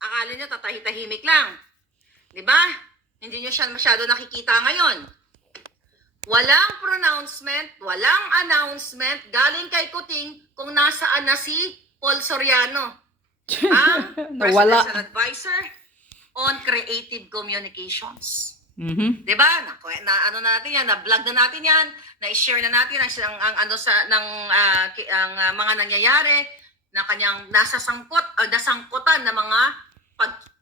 Akala nyo tatahimik lang. Di ba? Hindi nyo siya masyado nakikita ngayon. Walang pronouncement, walang announcement galing kay Kuting kung nasaan na si Paul Soriano, ang Nawala. Presidential Advisor on Creative Communications. Mhm. 'Di ba? Na ano na natin 'yan, na-vlog na natin 'yan, na-share na natin ang ano sa mga nangyayari na kanyang nasangkutan na mga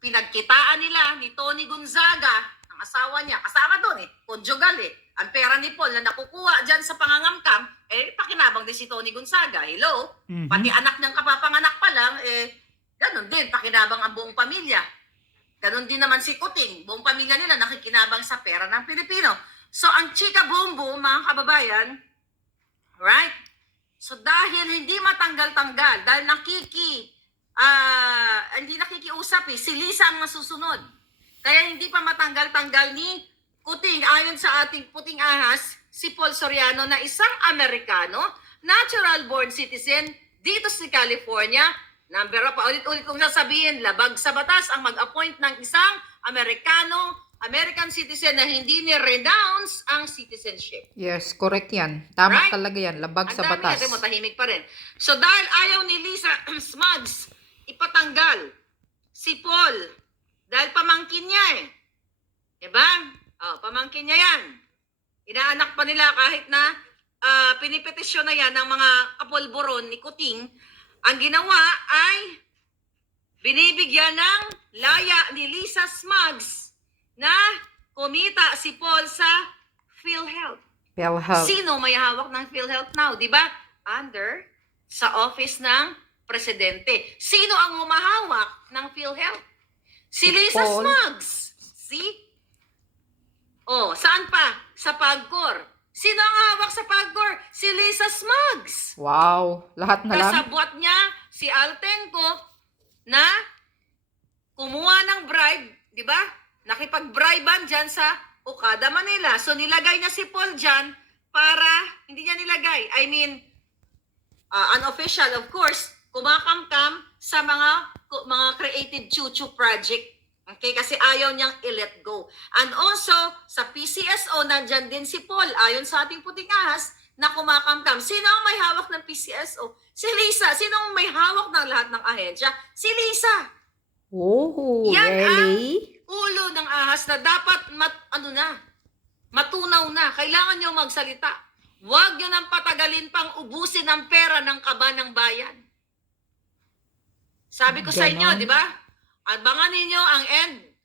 pinagkitaan nila ni Tony Gonzaga, ang asawa niya. Kasama doon conjugal Ang pera ni Paul na nakukuha diyan sa pangangamkam, pakinabang din si Tony Gonzaga. Hello? Mhm. Pati anak niyang kapapanganak pa lang, ganun din, pakinabang ang buong pamilya. Ganon din naman si Kuting. Buong pamilya nila nakikinabang sa pera ng Pilipino. So, ang chika boom boom, mga kababayan, right? So, dahil hindi matanggal-tanggal, dahil hindi nakikiusap si Lisa ang masusunod. Kaya hindi pa matanggal-tanggal ni Kuting, ayon sa ating puting ahas, si Paul Soriano na isang Amerikano, natural born citizen, dito sa California. Number pa, ulit-ulit kong sasabihin, labag sa batas ang mag-appoint ng isang American citizen na hindi ni-renounce ang citizenship. Yes, correct yan. Tama Right? talaga yan. Labag sa Ang dami batas. natin mo, tahimik pa rin. So dahil ayaw ni Lisa Smugs ipatanggal si Paul, dahil pamangkin niya Diba? Pamangkin niya yan. Inaanak pa nila kahit na pinipetisyon na yan ng mga kapolboron ni Kuting. Ang ginawa ay binibigyan ng laya ni Lisa Smugs na kumita si Paul sa PhilHealth. PhilHealth. Sino may hawak ng PhilHealth now? Diba? Sa office ng presidente. Sino ang humahawak ng PhilHealth? Si Lisa Paul. Smugs. See? Saan pa? Sa PAGCOR. Sino ang hawak sa PAGCOR? Si Lisa Smugs. Wow. Lahat na lang. Kasabwat niya si Altenco na kumuha ng bribe, di ba? Nakipag-bribean dyan sa Okada, Manila. So nilagay niya si Paul dyan para, hindi niya nilagay. I mean, unofficial of course, kumakamkam sa mga creative chuchu project. Okay, kasi ayaw niyang i-let go. And also, sa PCSO, nandyan din si Paul, ayon sa ating puting ahas, na kumakamkam. Sino ang may hawak ng PCSO? Si Lisa. Sino ang may hawak ng lahat ng ahensya? Si Lisa. Oh, Yan really? ang ulo ng ahas na dapat matunaw na. Kailangan nyo magsalita. Huwag nyo nang patagalin pang ubusin ang pera ng kaba ng bayan. Sabi ko sa inyo, Ganon. di ba? Abangan ninyo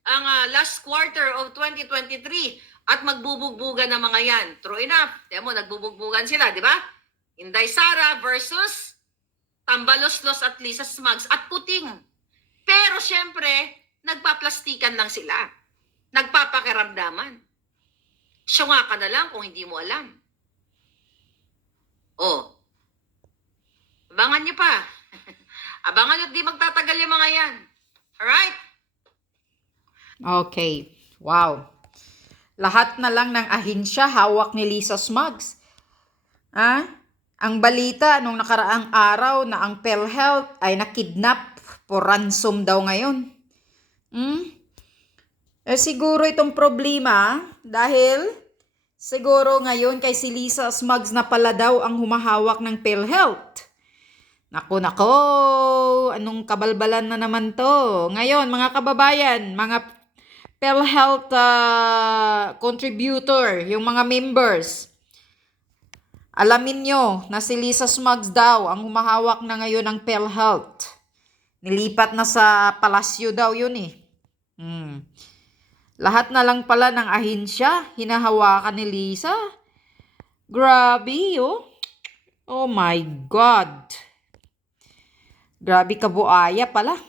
ang last quarter of 2023 at magbubugbugan ng mga yan. True enough. Tiyan mo, nagbubugbugan sila, di ba? Inday Sara versus Tambaloslos at Lisa Smugs at Kuting. Pero syempre, nagpaplastikan lang sila. Nagpapakiramdaman. Syunga ka na lang kung hindi mo alam. Abangan nyo pa. Abangan nyo at di magtatagal yung mga yan. Alright? Okay. Wow. Lahat na lang ng ahensya hawak ni Lisa Smugs. Ang balita nung nakaraang araw na ang PhilHealth ay nakidnap for ransom daw ngayon. Siguro itong problema dahil siguro ngayon kay si Lisa Smugs na pala daw ang humahawak ng PhilHealth. Nako, anong kabalbalan na naman to? Ngayon, mga kababayan, mga PhilHealth contributor, yung mga members, alamin nyo na si Lisa Smugs daw ang humahawak na ngayon ng PhilHealth. Nilipat na sa palasyo daw yun Lahat na lang pala ng ahensya, hinahawakan ni Lisa. Grabe, Oh my God. Grabe ka buaya pala.